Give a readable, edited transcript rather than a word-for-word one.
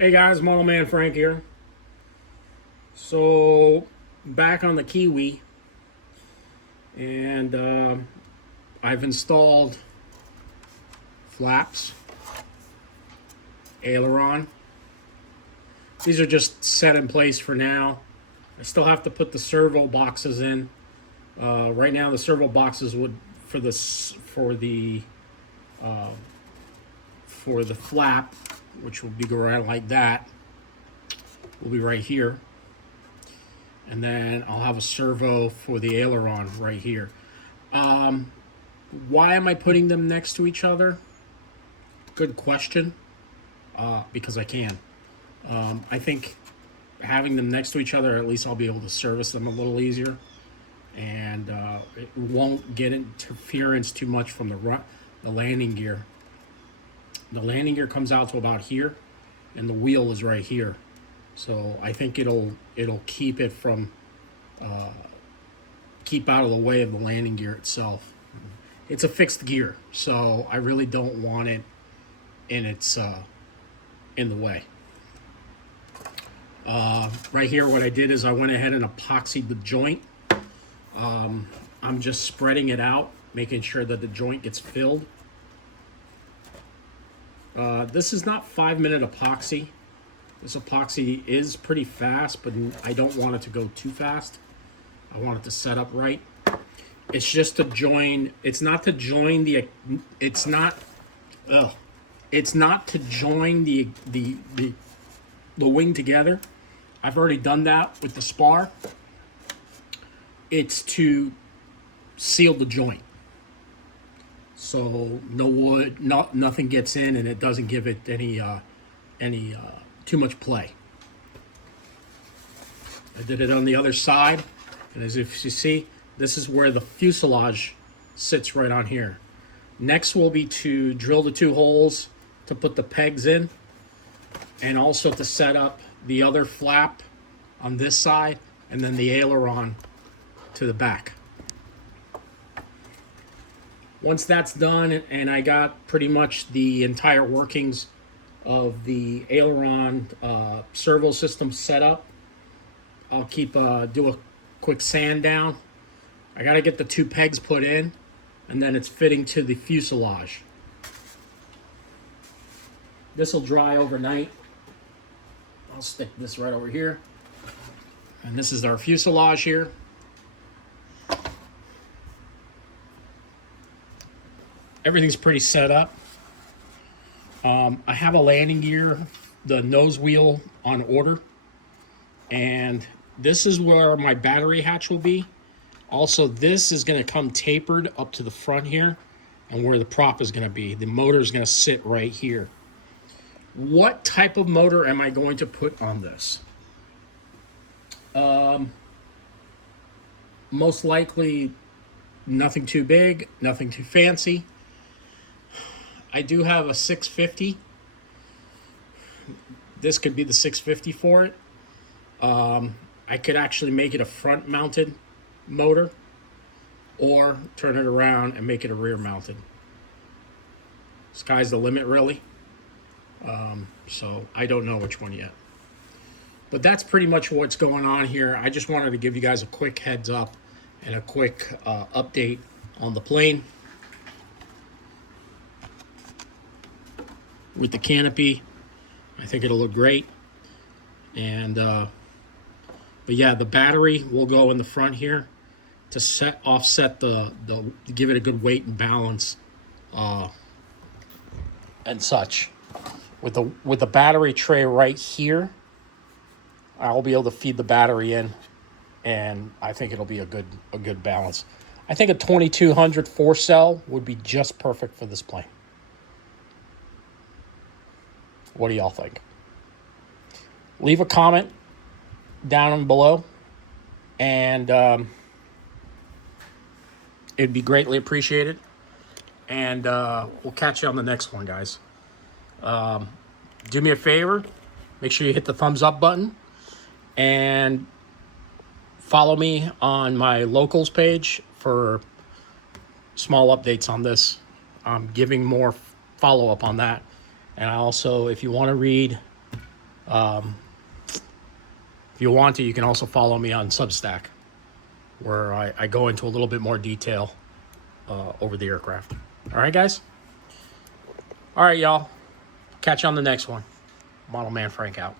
Hey guys, Model Man Frank here. So, back on the Kiwi, and I've installed flaps, aileron. These are just set in place for now. I still have to put the servo boxes in. Right now, the servo boxes would for the flap, which will be around like that, will be right here. And then I'll have a servo for the aileron right here. Why am I putting them next to each other? Good question. Because I can. I think having them next to each other, at least I'll be able to service them a little easier, and it won't get interference too much from the landing gear. The landing gear comes out to about here, and the wheel is right here. So I think it'll keep it from keep out of the way of the landing gear itself. It's a fixed gear, so I really don't want it in the way. Right here, what I did is I went ahead and epoxied the joint. I'm just spreading it out, making sure that the joint gets filled. This is not 5-minute epoxy. This epoxy is pretty fast, but I don't want it to go too fast. I want it to set up right. It's just to join. It's not to join the. It's not. It's not to join the wing together. I've already done that with the spar. It's to seal the joint, so no wood, nothing gets in, and it doesn't give it any too much play. I did it on the other side, and as if you see, this is where the fuselage sits right on here. Next will be to drill the 2 holes to put the pegs in, and also to set up the other flap on this side, and then the aileron to the back. Once that's done, and I got pretty much the entire workings of the aileron servo system set up, I'll do a quick sand down. I got to get the 2 pegs put in, and then it's fitting to the fuselage. This will dry overnight. I'll stick this right over here. And this is our fuselage here. Everything's pretty set up. I have a landing gear, the nose wheel on order. And this is where my battery hatch will be. Also, this is going to come tapered up to the front here, and where the prop is going to be. The motor is going to sit right here. What type of motor am I going to put on this? Most likely nothing too big, nothing too fancy. I do have a 650. This could be the 650 for it. I could actually make it a front mounted motor, or turn it around and make it a rear mounted. Sky's the limit, really. So I don't know which one yet. But that's pretty much what's going on here. I just wanted to give you guys a quick heads up and a quick update on the plane. With the canopy, I think it'll look great. And but yeah, the battery will go in the front here to offset the give it a good weight and balance and such. With the battery tray right here, I'll be able to feed the battery in, and I think it'll be a good balance. I think a 2200 4-cell would be just perfect for this plane. What do y'all think? Leave a comment down below, and it'd be greatly appreciated. And we'll catch you on the next one, guys. Do me a favor, make sure you hit the thumbs up button, and follow me on my locals page for small updates on this. I'm giving more follow-up on that. And also, if you want to read If you want to, you can also follow me on Substack, where I go into a little bit more detail over the aircraft. All right, guys? All right, y'all. Catch you on the next one. Model Man Frank out.